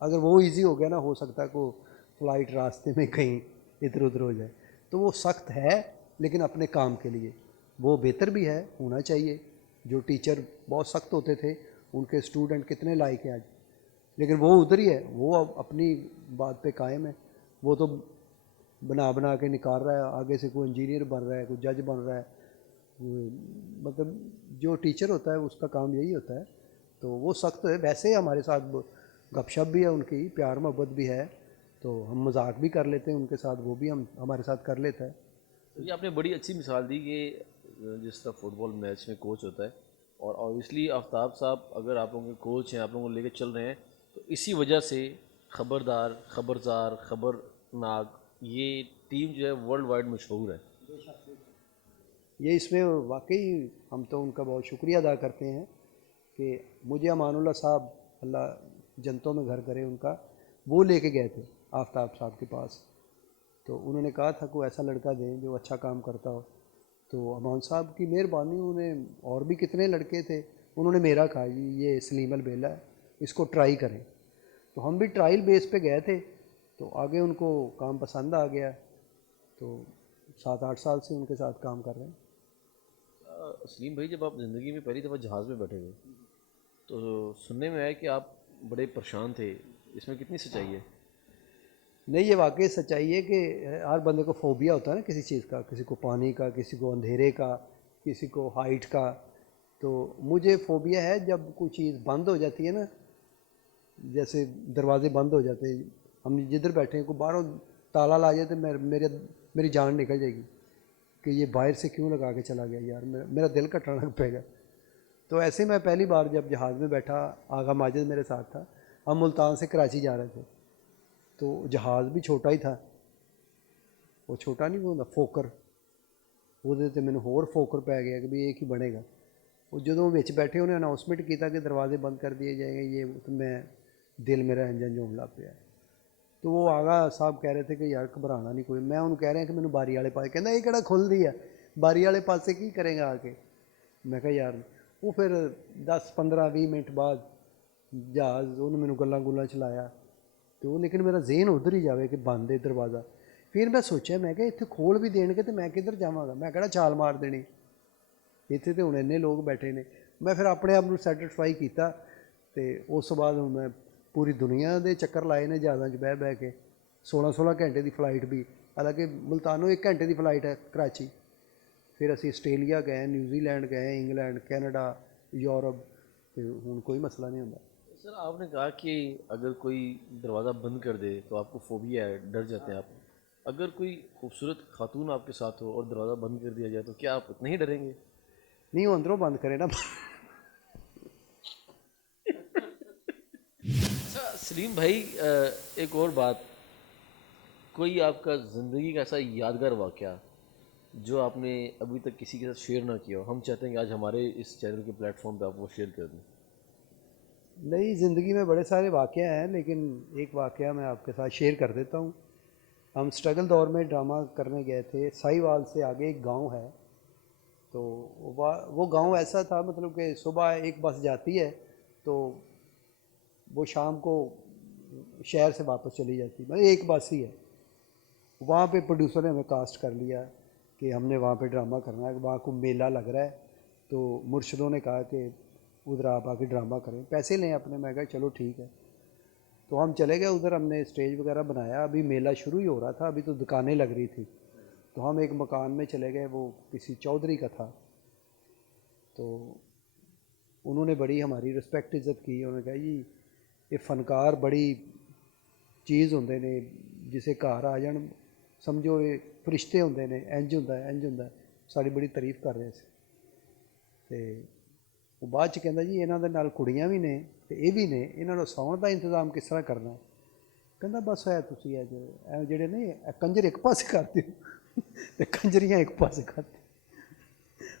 अगर वो इजी हो गया ना, हो सकता है को फ्लाइट रास्ते में कहीं इधर उधर हो जाए। तो वो सख्त है लेकिन अपने काम के लिए वो बेहतर भी है, होना चाहिए। जो टीचर बहुत सख्त होते थे उनके स्टूडेंट कितने लायक हैं आज, लेकिन वो उधर ही है, वो अब अपनी बात पे कायम है। वो तो बना बना के निकाल रहा है, आगे से कोई इंजीनियर बन रहा है, कोई जज बन रहा है। मतलब जो टीचर होता है उसका काम यही होता है। तो वो सख्त है। वैसे ही हमारे साथ गपशप भी है, उनकी प्यार मोहब्बत भी है, तो हम मजाक भी कर लेते हैं उनके साथ, वो भी हम हमारे साथ कर लेता है। तो ये आपने बड़ी अच्छी मिसाल दी कि जिस तरह फुटबॉल मैच में कोच होता है, और ऑब्वियसली आफ्ताब साहब अगर आप लोगों के कोच हैं, आप लोगों को लेकर चल रहे हैं, तो इसी वजह से खबरदार, खबरदार, खबरनाक ये टीम जो है वर्ल्ड वाइड मशहूर है। ये इसमें वाकई हम तो उनका बहुत शुक्रिया अदा करते हैं कि मुझे अमानुल्लाह साहब, अल्लाह जन्नतों में घर करे उनका, वो लेके गए थे आफ्ताब साहब के पास। तो उन्होंने कहा था कोई ऐसा लड़का दें जो अच्छा काम करता हो। तो अमान साहब की मेहरबानी, उन्हें और भी कितने लड़के थे, उन्होंने मेरा कहा जी ये सलीम अल बेला है, इसको ट्राई करें। तो हम भी ट्रायल बेस पे गए थे, तो आगे उनको काम पसंद आ गया, तो 7-8 साल से उनके साथ काम कर रहे हैं। सलीम भाई, जब आप ज़िंदगी में पहली दफ़ा जहाज़ में बैठे थे तो सुनने में आया कि आप बड़े परेशान थे, इसमें कितनी सच्चाई है? नहीं, ये वाकई सच्चाई है कि हर बंदे को फोबिया होता है ना किसी चीज़ का, किसी को पानी का, किसी को अंधेरे का, किसी को हाइट का। तो मुझे फोबिया है जब कोई चीज़ बंद हो जाती है ना, जैसे दरवाजे बंद हो जाते हैं, हम जिधर बैठे हैं को बाहरों ताला ला जाए तो मेरी जान निकल जाएगी कि ये बाहर से क्यों लगा के चला गया यार, मेरा दिल कटना लग पेगा। तो ऐसे मैं पहली बार जब जहाज़ में बैठा, आगा माजिद मेरे साथ था, हम मुल्तान से कराची जा रहे थे, तो जहाज़ भी छोटा ही था, वो छोटा नहीं होता फोकर, ਉਹਦੇ ਤੇ ਮੈਨੂੰ ਹੋਰ फोकर पै गया कि भी एक ही बनेगा। वो जो विच बैठे उन्हें अनाउंसमेंट किया कि दरवाजे बंद कर दिए जाएंगे, ये तो मैं दिल मेरा इंजन जोम लग पाया। तो वो आगा साहब कह रहे थे कि यार घबराना नहीं कोई, मैं उन्होंने कह रहा कि मैंने बारी वाले पास, कहना ये किहड़ा खुलदी है, बारी वाले पासे की करेगा आके। मैं कहा यार, वो फिर 10-15-20 मिनट बाद जहाज़ उन्होंने मैनू गल्लां गुल्लां चलाया, तो लेकिन मेरा जहन उधर ही जाए कि बंद है दरवाज़ा। फिर मैं सोचा, मैं क्या इत्थे खोल भी देणगे तो मैं किधर जावांगा, मैं किहड़ा छाल मार देनी, इत्थे तो हुण इन्ने लोग बैठे ने। मैं फिर अपने आप को सैटिस्फाई किया, तो उस बाद मैं पूरी दुनिया के चक्कर लाए ने जहाज़ों च बह के, 16-16 घंटे की फ्लाइट भी, हालांकि मुल्तानों 1 घंटे की फ्लाइट है कराची, फिर असी आस्ट्रेलिया गए, न्यूजीलैंड गए, इंग्लैंड, कैनेडा, यूरोप, तो हुण कोई मसला नहीं होंदा। सर आपने कहा कि अगर कोई दरवाज़ा बंद कर दे तो आपको फोबिया है, डर जाते हैं आप। अगर कोई खूबसूरत खातून आपके साथ हो और दरवाज़ा बंद कर दिया जाए तो क्या आप उतने ही डरेंगे? नहीं, वो अंदरों बंद करे ना। अच्छा सलीम भाई, एक और बात, कोई आपका ज़िंदगी का ऐसा यादगार वाक़या जो आपने अभी तक किसी के साथ शेयर ना किया हो, हम चाहते हैं कि आज हमारे इस चैनल के प्लेटफॉर्म पे आप वो शेयर कर दें। नहीं, ज़िंदगी में बड़े सारे वाक़या हैं, लेकिन एक वाक़या मैं आपके साथ शेयर कर देता हूँ। हम स्ट्रगल दौर में ड्रामा करने गए थे। साहिवाल से आगे एक गांव है, तो वो गांव ऐसा था, मतलब कि सुबह एक बस जाती है तो वो शाम को शहर से वापस चली जाती, मतलब एक बस ही है। वहाँ पे प्रोड्यूसर ने हमें कास्ट कर लिया कि हमने वहाँ पे ड्रामा करना है, वहाँ को मेला लग रहा है, तो मुर्शिदों ने कहा कि उधर आप आके ड्रामा करें, पैसे लें अपने। मैं कहा चलो ठीक है। तो हम चले गए उधर, हमने स्टेज वगैरह बनाया। अभी मेला शुरू ही हो रहा था, अभी तो दुकानें लग रही थी। तो हम एक मकान में चले गए, वो किसी चौधरी का था। तो उन्होंने बड़ी हमारी रिस्पेक्ट इज़्ज़त की। उन्होंने कहा जी ये फनकार बड़ी चीज़ होंदे ने, जिसे घर आ जान समझो ये फरिश्ते होंदे ने, इंज होंदा है, इंज होंदा है। साड़ी बड़ी तारीफ कर रहे थे। तो वो बाद च कहंदा जी इन्हां दे नाल कुड़ियां भी ने ते ये भी ने, इन्हां नूं सौण दा इंतज़ाम किस तरह करना है? कहंदा बस है तुसीं अज जिहड़े ने कंजर एक पासे कर दिओ ते कंजरियां एक पासे कर दिओ।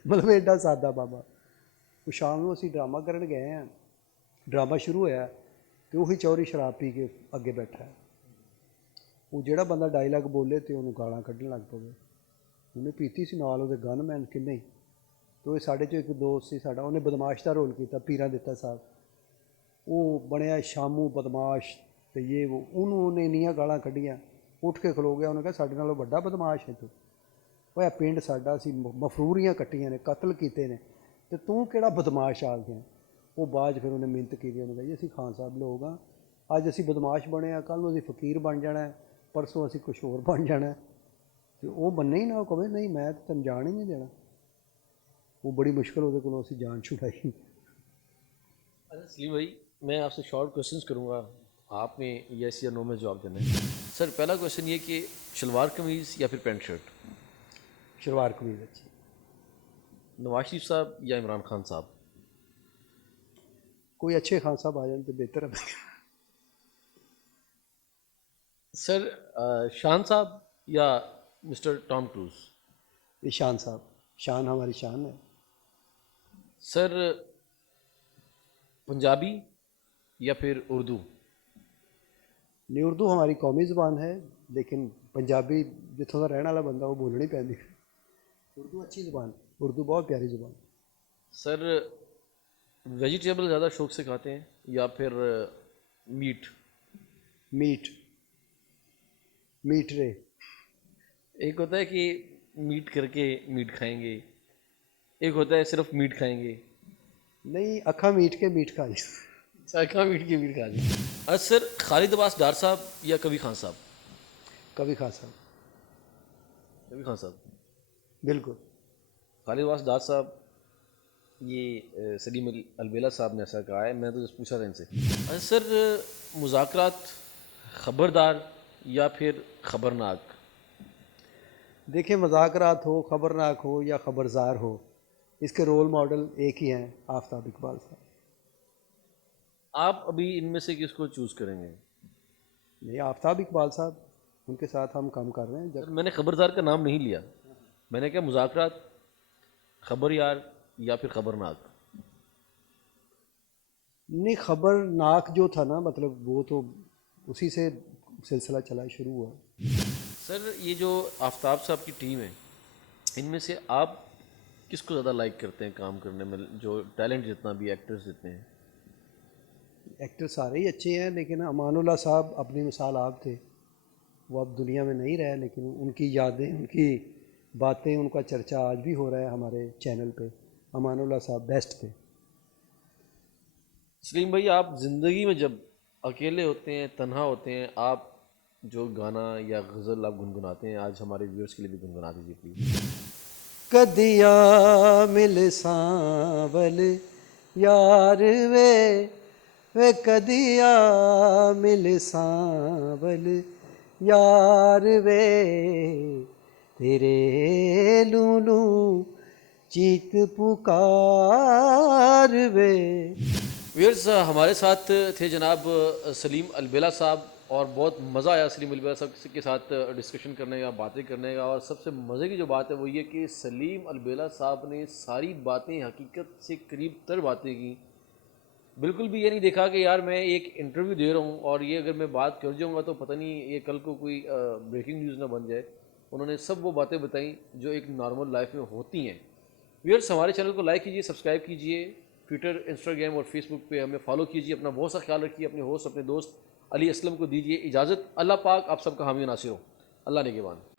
मतलब एडा सादा बाबा। वो शाम नूं असीं ड्रामा करन गए हैं, ड्रामा शुरू होया तो वही चौधरी शराब पी के अगे बैठा है। वो जिहड़ा बंदा डायलॉग बोले तो उन्होंने गालां कड्ढन लग पवे। उन्हें पीती सी नाल उहदे गनमैन किन्ने। तो ये साढ़े चो एक दोस्त सी साडा, उन्हें बदमाश का रोल किया, पीरा दित्ता साहब। वो बनया शामू बदमाश, तो ये वो उन्होंने इन्नियां गालां कड्ढियां, उठ के खलो गया। उन्हें कहा साडे नालों बड़ा बदमाश है तू, ओए पिंड साडा असीं मफरूरियां कट्टियां ने, कतल कीते ने, ते तू किहड़ा बदमाश आ गया? वो बाद फिर उन्हें मिन्नत की। उन्हें कहा जी असीं खान साहब लोग हाँ, अज असीं बदमाश बने आ, कल नूं असीं फकीर बन जाना है, परसों असीं कुछ होर बन जाना है। तो वो मन्ने ही ना, वो कहे नहीं मैं तो तेन जान ही नहीं देना। वो बड़ी मुश्किल वो को असीं जान छुड़ाई। अच्छा सलीम भाई, मैं आपसे शॉर्ट क्वेश्चंस करूँगा, आपने यस या नो में जवाब देना है। सर पहला क्वेश्चन ये कि शलवार कमीज़ या फिर पैंट शर्ट? शलवार कमीज अच्छी। नवाज शरीफ साहब या इमरान खान साहब? कोई अच्छे खान साहब आ जाए तो बेहतर है। सर शान साहब या मिस्टर टॉम क्रूज? ये शान साहब, शान हमारी शान है। सर पंजाबी या फिर उर्दू? नहीं, उर्दू हमारी कौमी ज़ुबान है, लेकिन पंजाबी जितों का रहने वाला बंदा वो बोलनी पैंदी। उर्दू अच्छी ज़ुबान, उर्दू बहुत प्यारी ज़ुबान। सर वेजिटेबल ज़्यादा शौक से खाते हैं या फिर मीट? मीट, मीट रे। एक होता है कि मीट करके मीट खाएंगे, एक होता है सिर्फ मीट खाएंगे। नहीं, अखा मीट के मीट खा जी। चाका मीट के मीट खा ली। अच्छा सर, खालिद अब्बास डार साहब या कबीर खान साहब? कभी खा साहब, कबीर खान साहब। बिल्कुल। खालिद अब्बास डार साहब, ये सलीम अलबेला साहब ने ऐसा कहा है, मैं तो just पूछा था इनसे। अच्छा सर, मुज़ाकरात खबरदार या फिर खबरनाक? देखिए, मज़ाकरात हो, ख़बरनाक हो या ख़बरज़ार हो, इसके रोल मॉडल एक ही हैं, आफ्ताब इकबाल साहब। आप अभी इनमें से किसको चूज़ करेंगे? नहीं, आफ्ताब इकबाल साहब, उनके साथ हम काम कर रहे हैं। सर जब मैंने खबरदार का नाम नहीं लिया, मैंने क्या मुज़ाकरात, खबर यार या फिर खबरनाक? नहीं, ख़बरनाक जो था ना, मतलब वो तो उसी से सिलसिला चला शुरू हुआ। सर ये जो आफ्ताब साहब की टीम है, इनमें से आप किसको ज़्यादा लाइक करते हैं काम करने में, जो टैलेंट जितना भी एक्टर्स जितने हैं? एक्टर सारे ही अच्छे हैं, लेकिन अमानुल्लाह साहब अपनी मिसाल आप थे। वो अब दुनिया में नहीं रहे, लेकिन उनकी यादें, उनकी बातें, उनका चर्चा आज भी हो रहा है हमारे चैनल पे। अमानुल्लाह साहब बेस्ट थे। सलीम भाई, आप ज़िंदगी में जब अकेले होते हैं, तन्हा होते हैं, आप जो गाना या गज़ल आप गुनगुनाते हैं, आज हमारे व्यूअर्स के लिए भी गुनगुना दीजिए प्लीज़। कदिया मिल सांवल यार वे कदिया मिल सांवल यार वे तेरे लूलू चीत पुकार वे। व्यूअर्स, हमारे साथ थे जनाब सलीम अलबेला साहब और बहुत मज़ा आया सलीम अलबेला साहब के साथ डिस्कशन करने का, बातें करने का। और सबसे मज़े की जो बात है वो ये कि सलीम अलबेला साहब ने सारी बातें हकीकत से करीब तर बातें की। बिल्कुल भी ये नहीं देखा कि यार मैं एक इंटरव्यू दे रहा हूँ और ये अगर मैं बात कर जाऊँगा तो पता नहीं ये कल को कोई ब्रेकिंग न्यूज़ ना बन जाए। उन्होंने सब वो बातें बताई जो एक नॉर्मल लाइफ में होती हैं। व्यूअर्स, हमारे चैनल को लाइक कीजिए, सब्सक्राइब कीजिए, ट्विटर, इंस्टाग्राम और फेसबुक पे हमें फॉलो कीजिए। अपना बहुत सा ख्याल रखिए। अपने होस्ट, अपने दोस्त अली असलम को दीजिए इजाज़त। अल्लाह पाक आप सबका हामी नासिर हो। अल्लाह ने के बाद।